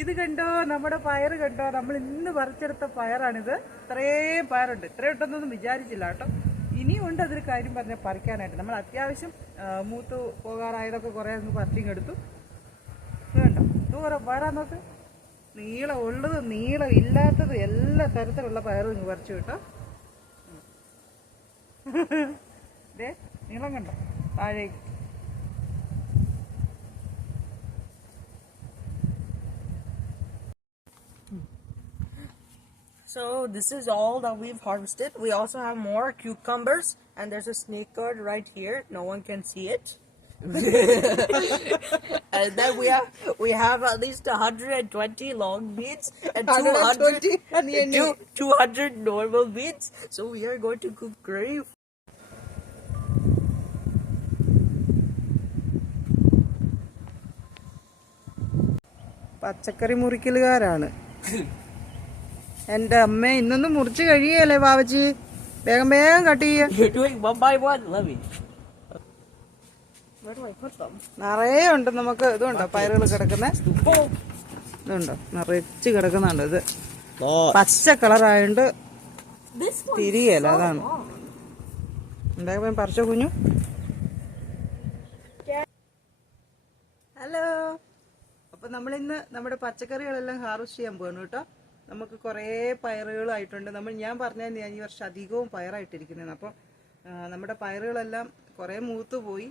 ഇത് കണ്ടോ? നമ്മുടെ പയർ കണ്ടോ? നമ്മൾ ഇന്ന് പറിച്ചെടുത്ത പയറാണിത്. ഇത്രയും പയറുണ്ട്. ഇത്രയും ഉണ്ടെന്നൊന്നും വിചാരിച്ചില്ല കേട്ടോ. ഇനിയും ഉണ്ട് അതൊരു കാര്യം പറഞ്ഞ പറിക്കാനായിട്ട്. നമ്മൾ അത്യാവശ്യം മൂത്ത് പോകാറായതൊക്കെ കുറേ അങ്ങ് പറിച്ചിങ് എടുത്തു ഇത് കണ്ടോ? ഇത് കുറെ പയറാ നോക്ക്. നീളം ഉള്ളത് നീളം ഇല്ലാത്തത് എല്ലാ തരത്തിലുള്ള പയറും ഇങ്ങ് പറിച്ചു കേട്ടോ. നീളം കണ്ടോ? താഴേക്ക്. So this is all that we've harvested. We also have more cucumbers, and there's a snake guard right here. No one can see it. and then we have we have at least 120 long beans and 200, 120 and the end two- 200 normal beans. So we are going to cook curry പച്ചക്കറി മുറിക്കലുകാരാണ് എന്റെ അമ്മ ഇന്നൊന്നും മുറിച്ച് കഴിയല്ലേ ബാബച്ചി വേഗം വേഗം cut ചെയ്യ. നിറയെ ഉണ്ട് നമുക്ക്. ഇതുണ്ടോ പയറുകൾ കിടക്കുന്ന? ഇതുണ്ടോ? നിറച്ച് കിടക്കുന്നുണ്ട് ഇത്. പച്ച കളറായോണ്ട്. തിരിയല്ല അതാണ്. എന്തായാലും പറിച്ച കുഞ്ഞു? ഹലോ. അപ്പൊ നമ്മളിന്ന് നമ്മുടെ പച്ചക്കറികളെല്ലാം ഹാർവസ്റ്റ് ചെയ്യാൻ പോകണം കേട്ടോ. നമുക്ക് കുറേ പയറുകളായിട്ടുണ്ട്. നമ്മൾ ഞാൻ പറഞ്ഞ ഞാൻ ഈ വർഷം അധികവും പയറായിട്ടിരിക്കുന്നതാണ് അപ്പോൾ നമ്മുടെ പയറുകളെല്ലാം കുറേ മൂത്ത് പോയി.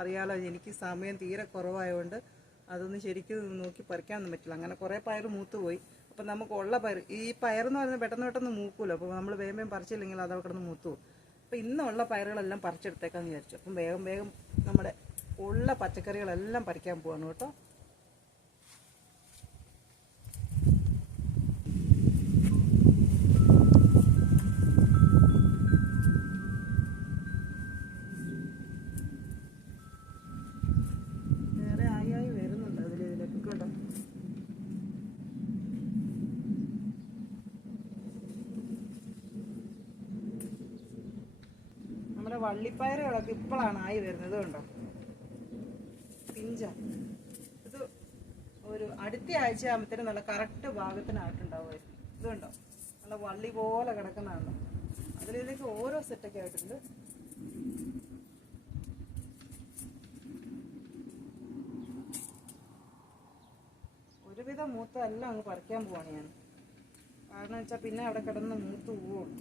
അറിയാലോ എനിക്ക് സമയം തീരെ കുറവായതുകൊണ്ട് അതൊന്നും ശരിക്കും നോക്കി പറിക്കാനൊന്നും പറ്റില്ല. അങ്ങനെ കുറേ പയർ മൂത്ത് പോയി. അപ്പം നമുക്ക് ഉള്ള പയർ ഈ പയറെന്ന് പറയുന്നത് പെട്ടെന്ന് പെട്ടെന്ന് മൂക്കൂലോ. അപ്പോൾ നമ്മൾ വേഗം വേഗം പറിച്ചില്ലെങ്കിൽ അത് അവിടെ കിടന്ന് മൂത്തു അപ്പം ഇന്നുള്ള പയറുകളെല്ലാം പറിച്ചെടുത്തേക്കാന്ന് വിചാരിച്ചു. അപ്പം വേഗം വേഗം നമ്മുടെ ഉള്ള പച്ചക്കറികളെല്ലാം പറിക്കാൻ പോവാണ് കേട്ടോ വേറെ ആയി ആയി വരുന്നുണ്ട് അതിൽ ഇതിലൊക്കെ കേട്ടോ നമ്മുടെ വള്ളിപ്പയറുകളൊക്കെ ഇപ്പോഴാണ് ആയി വരുന്നത് കണ്ടോ? പിഞ്ച. ഇത് ഒരു അടുത്ത ആഴ്ച ആകുമ്പോഴത്തേനും നല്ല കറക്റ്റ് ഇത്. കണ്ടോ? നല്ല വള്ളി പോലെ കിടക്കുന്നതാണ്. അതിലേക്ക് ഓരോ സെറ്റൊക്കെ ആയിട്ടുണ്ട്. ഒരുവിധം മൂത്ത എല്ലാം അങ്ങ് പറിക്കാൻ പോവാണ് ഞാൻ. കാരണം വെച്ചാൽ പിന്നെ അവിടെ കിടന്ന് മൂത്ത് പോവുള്ളൂ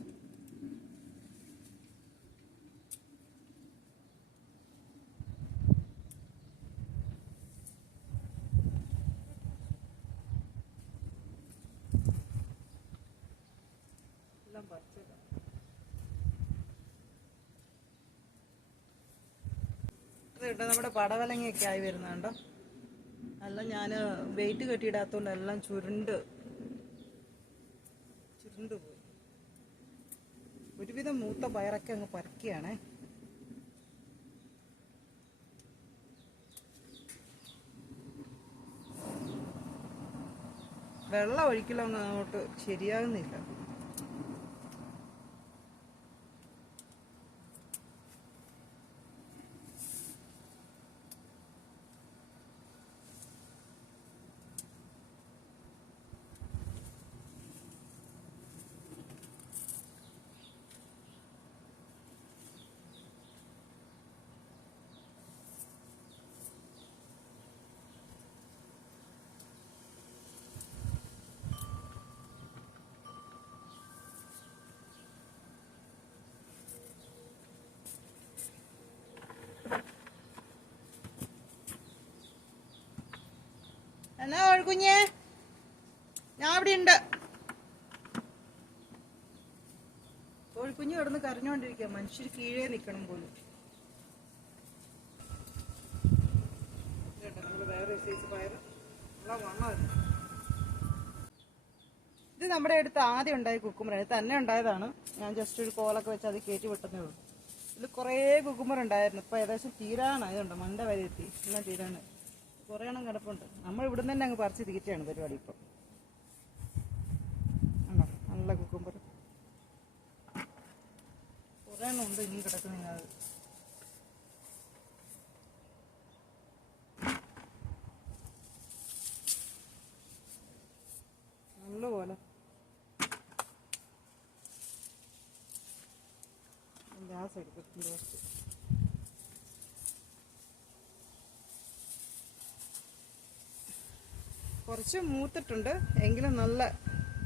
കേട്ടോ നമ്മുടെ പടവലങ്ങയൊക്കെ ആയി വരുന്നുണ്ടോ? എല്ലാം ഞാൻ വെയിറ്റ് കെട്ടിയിടാത്തോണ്ട് എല്ലാം ചുരുണ്ട്. ചുരുണ്ട് പോയി. ഒരുവിധം മൂത്ത പയറൊക്കെ അങ്ങ് പറിക്കുകയാണേ. വെള്ളം ഒഴിക്കലൊന്നും അങ്ങോട്ട് ശരിയാകുന്നില്ല. എന്നാ കുഞ്ഞേ? ഞാൻ അവിടെ ഉണ്ട്. കോഴിക്കുഞ്ഞ് കിടന്ന് കരഞ്ഞുകൊണ്ടിരിക്കുക മനുഷ്യർ കീഴേ നിൽക്കണം പോലും. ഇത്. നമ്മുടെ അടുത്ത് ആദ്യം ഉണ്ടായ കുക്കുമ്പറ ഇത് തന്നെ ഉണ്ടായതാണ്. ഞാൻ ജസ്റ്റ് ഒരു കോലൊക്കെ വെച്ച് അത് കയറ്റി വിട്ടതേ ഉള്ളൂ. ഇതിൽ കുറേ കുക്കുമ്പർ ഉണ്ടായിരുന്നു. ഇപ്പൊ ഏകദേശം തീരാനായതുണ്ട് മണ്ട വരെ എത്തി. എല്ലാം തീരാണ് കുറേ എണ്ണം കിടപ്പുണ്ട്. നമ്മൾ ഇവിടെ തന്നെ അങ്ങ് പറിച്ച് തീറ്റയാണ് പരിപാടി ഇപ്പം. നല്ല കുക്കുമ്പർ കുറേ എണ്ണം ഉണ്ട് ഇനി കിടക്കുന്ന നല്ലപോലെ ഗ്യാസ് എടുത്തിട്ടുണ്ട് കുറച്ച്. മൂത്തിട്ടുണ്ട്. എങ്കിലും നല്ല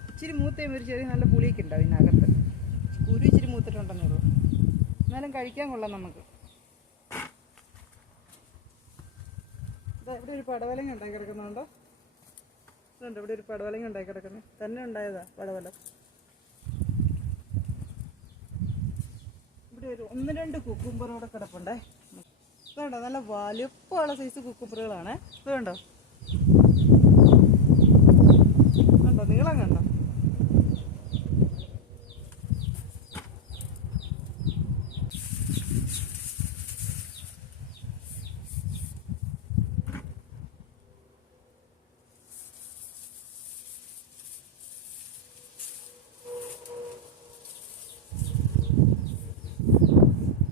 ഇച്ചിരി മൂത്തയും ഒരു ചെറിയ നല്ല പുളിയൊക്കെ ഉണ്ടാവും ഇതിനകത്ത്? കുരു ഇച്ചിരി മൂത്തിട്ടുണ്ടെന്നേ ഉള്ളൂ. എന്നാലും കഴിക്കാൻ കൊള്ളാം നമുക്ക്. ഇവിടെ ഒരു പടവലങ്ങ ഉണ്ടാക്കി കിടക്കുന്നുണ്ടോ ഇതുണ്ട് ഇവിടെ ഒരു പടവലങ്ങ ഉണ്ടാക്കി കിടക്കുന്നത് തന്നെ ഉണ്ടായതാ പടവലം. ഇവിടെ ഒരു ഒന്ന് രണ്ട് കുക്കുംബറോടെ കിടപ്പുണ്ടേ. ഇതുണ്ടോ? നല്ല വലുപ്പമുള്ള സൈസ് കുക്കുംബറുകളാണ്. ഇതുണ്ടോ? നീളം കണ്ടോ?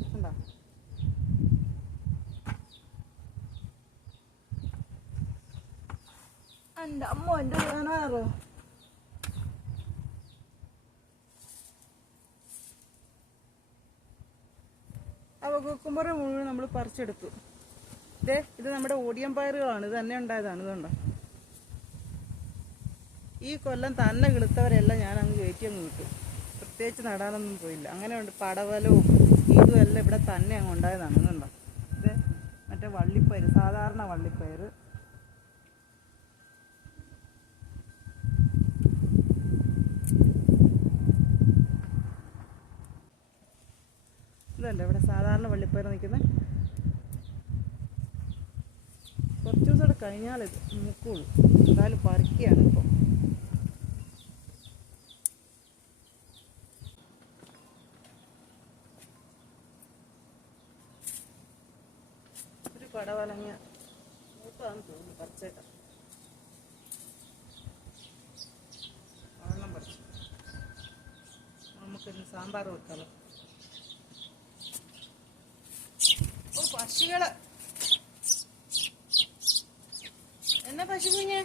കണ്ടോ എന്റെ അമ്മ എന്റെ കാണാറോ കുക്കുമ്പറ മുഴുവൻ നമ്മൾ പറിച്ചെടുത്തു. ഇതേ ഇത് നമ്മുടെ ഓടിയം പയറുകളാണ്. ഇത് തന്നെ ഉണ്ടായതാണ് ഇതുണ്ടോ ഈ കൊല്ലം തന്നെ കിളുത്തവരെല്ലാം ഞാൻ അങ്ങ് കയറ്റി അങ്ങ് കിട്ടും പ്രത്യേകിച്ച് നടാനൊന്നും പോയില്ല. അങ്ങനെ ഉണ്ട് പടവലവും ഇതും എല്ലാം ഇവിടെ തന്നെ അങ്ങ് ഉണ്ടായതാണ് ഇതുണ്ടോ ഇത് മറ്റേ വള്ളിപ്പയർ സാധാരണ വള്ളിപ്പയർ ഇതല്ല ഇവിടെ സാധാരണ വള്ളിപ്പയർ നിൽക്കുന്നത് കുറച്ച് ദിവസം കൂടെ കഴിഞ്ഞാൽ ഇത് മുക്കുള്ളൂ എന്തായാലും പറിക്കുകയാണ് ഇപ്പോൾ ഒരു പടവലങ്ങ മൂത്താന്ന് തോന്നുന്നു പറിച്ചേക്കാം വെള്ളം പറിച്ചു. നമുക്കിന്ന് സാമ്പാർ വെക്കാലോ. ഓ പശുകൾ എന്നാ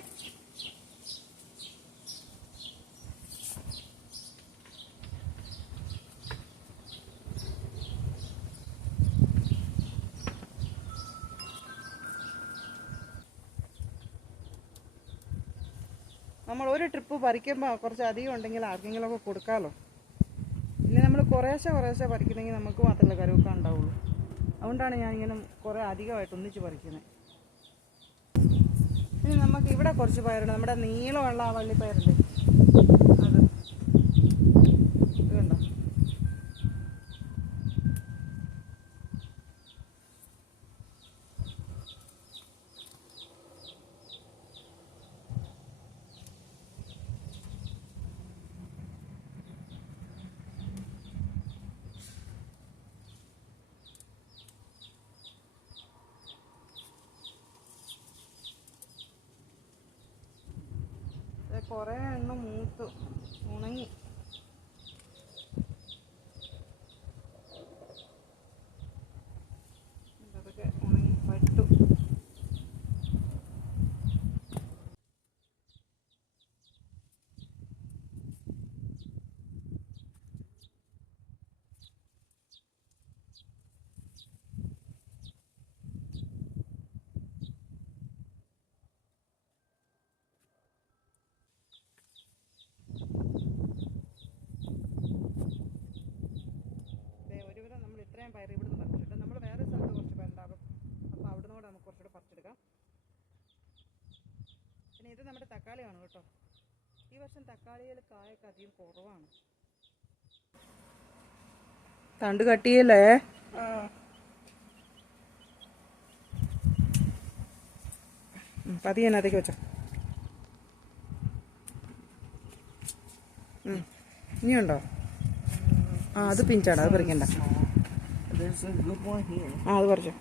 നമ്മൾ ഒരു ട്രിപ്പ് പറിക്കുമ്പോൾ കുറച്ച് അധികം ഉണ്ടെങ്കിൽ ആർക്കെങ്കിലും ഒക്കെ കൊടുക്കാമല്ലോ പിന്നെ നമ്മൾ കുറേശ്ശെ കുറേശ്ശെ പറിക്കുന്നെങ്കിൽ നമുക്ക് മാത്രമല്ല കരുവക്കാൻ ഉണ്ടാവുള്ളൂ. അതുകൊണ്ടാണ് ഞാനിങ്ങനെ കുറേ അധികമായിട്ട് ഒന്നിച്ച് പറിക്കുന്നത് ഇനി നമുക്ക് ഇവിടെ കുറച്ച് പയറുണ്ട്. നമ്മുടെ നീളമുള്ള ആ വള്ളിപ്പയറുണ്ട് അത് ഇത് കണ്ടോ ഇത് കുറേ എണ്ണ മൂത്തു ഉണങ്ങി അതൊക്കെ ഉണങ്ങി പട്ടു ദേ ഒരുവിധം നമ്മൾ ഇത്രയും പയർ ഇവിടുന്ന് പറിച്ചിട്ട് നമ്മൾ വേറെ സ്ഥലത്ത് കുറച്ച് പയറുണ്ടാകും അപ്പോൾ അവിടുന്ന് കൂടെ നമുക്ക് കുറച്ചുകൂടെ പറിച്ചെടുക്കാം പിന്നെ ഇത് നമ്മുടെ തക്കാളിയാണ് കേട്ടോ. ഈ വർഷം തക്കാളിയിൽ കായൊക്കെ അധികം കുറവാണ്. തണ്ട് കട്ടിയല്ലേ? പതിയെ അതിനകത്തേക്ക് വെച്ചോ. ഇനിയുണ്ടോ? ആ അത് പിഞ്ചാടാ അത് പറിക്കണ്ട. ആ അത് പറിച്ചോ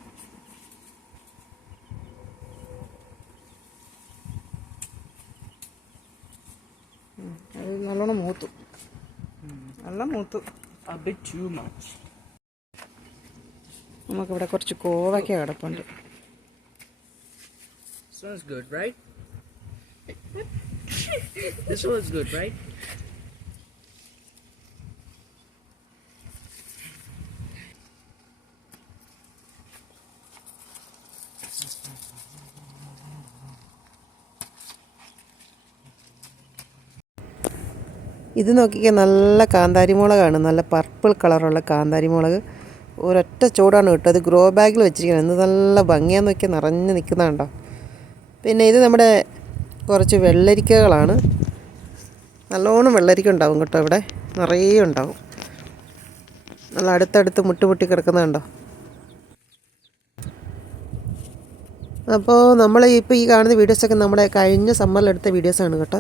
ഉം, അത് നല്ലോണം മൂത്തു നല്ല മൂത്തു. നമുക്കിവിടെ കുറച്ച് കോവയ്ക്ക കിടപ്പുണ്ട് good, right? this one's good, right? ഇത് നോക്കിക്കാൻ നല്ല കാന്താരി മുളകാണ് നല്ല പർപ്പിൾ കളറുള്ള കാന്താരി മുളക് ഒരൊറ്റ ചൂടാണ് കിട്ടും. അത് ഗ്രോ ബാഗിൽ വെച്ചിരിക്കുന്നത് എന്ത് നല്ല ഭംഗിയാന്ന് നോക്കിയാൽ നിറഞ്ഞ് നിൽക്കുന്നതാണ്ടോ പിന്നെ ഇത് നമ്മുടെ കുറച്ച് വെള്ളരിക്കകളാണ്. നല്ലോണം വെള്ളരിക്ക ഉണ്ടാവും കേട്ടോ ഇവിടെ. നിറയെ ഉണ്ടാവും. നല്ല അടുത്തടുത്ത് മുട്ടുമുട്ടി കിടക്കുന്നുണ്ടോ അപ്പോൾ നമ്മൾ ഇപ്പോൾ ഈ കാണുന്ന വീഡിയോസൊക്കെ നമ്മുടെ കഴിഞ്ഞ സമ്മറിൽ എടുത്ത വീഡിയോസാണ് കേട്ടോ.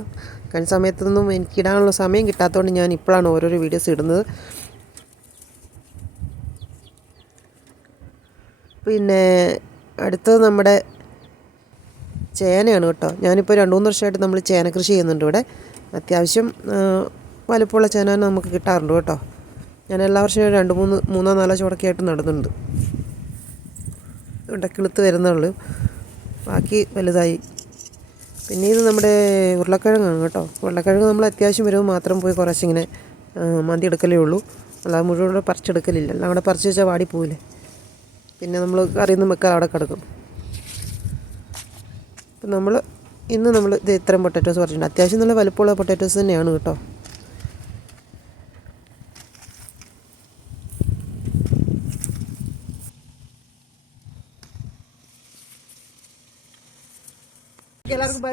കഴിഞ്ഞ സമയത്തൊന്നും എനിക്ക് ഇടാനുള്ള സമയം കിട്ടാത്തതുകൊണ്ട് ഞാൻ ഇപ്പോഴാണ് ഓരോരോ വീഡിയോസ് ഇടുന്നത്. പിന്നെ അടുത്തത് നമ്മുടെ ചേനയാണ് കേട്ടോ. ഞാനിപ്പോൾ രണ്ട് മൂന്ന് വർഷമായിട്ട് നമ്മൾ ചേന കൃഷി ചെയ്യുന്നുണ്ട് ഇവിടെ. അത്യാവശ്യം വലുപ്പമുള്ള ചേന നമുക്ക് കിട്ടാറുണ്ട് കേട്ടോ. ഞാൻ എല്ലാ വർഷവും രണ്ട് മൂന്ന് മൂന്നോ നാലോ ചുവടൊക്കെ ആയിട്ട് നടുന്നുണ്ട്. ഇവിടെ കിളുത്ത് വരുന്നുള്ളൂ. ബാക്കി വലുതായി. പിന്നെ ഇത് നമ്മുടെ ഉരുളക്കിഴങ്ങാണ് കേട്ടോ. ഉരുളക്കിഴങ്ങ് നമ്മൾ അത്യാവശ്യം വരുമ്പോൾ മാത്രം പോയി കുറച്ചിങ്ങനെ മന്തി എടുക്കലേ ഉള്ളൂ. അല്ലാതെ മുഴുവൻ കൂടെ പറിച്ചെടുക്കലില്ല. എല്ലാം കൂടെ പറിച്ച് വെച്ചാൽ വാടി പോവില്ലേ? പിന്നെ നമ്മൾ കറിയൊന്നും വെക്കാതെ അവിടെ കിടക്കും. അപ്പം നമ്മൾ ഇന്ന് നമ്മൾ ഇത് ഇത്രയും പൊട്ടാറ്റോസ് പറിച്ചിട്ടുണ്ട്. അത്യാവശ്യം നല്ല വലുപ്പമുള്ള പൊട്ടാറ്റോസ് തന്നെയാണ് കേട്ടോ.